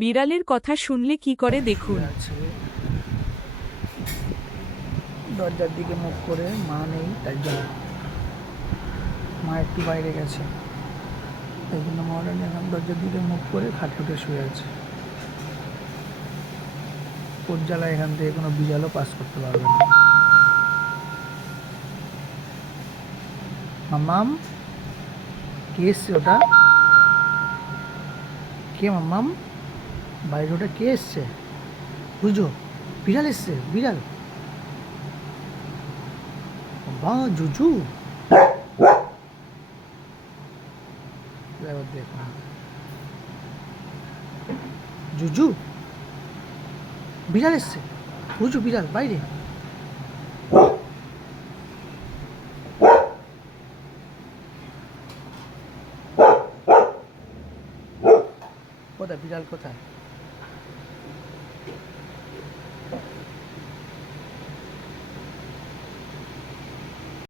বিড়ালের কথা শুনলে কি করে দেখুন। আছে দরজার দিকে মুখ করে, মা নেই তাই জন্য। মা একটু বাইরে গেছে, তাই জন্য মহারানী এখন দরজার দিকে মুখ করে খাটে উঠে শুয়ে আছে। ওর জ্বালা এখান থেকে কোনো বিড়ালও পাস করতে পারবে না। মাম্মাম, কে এসছে ওটা? কে মাম্মাম? বাইরে ওটা কে এসছে? বুঝো, বিড়াল এসছে, বিড়াল। বা জুজু, এবার দেখো জুজু, বিড়াল এসছে, বুঝু বিড়াল বাইরে। কোথায় বিড়াল, কোথায়?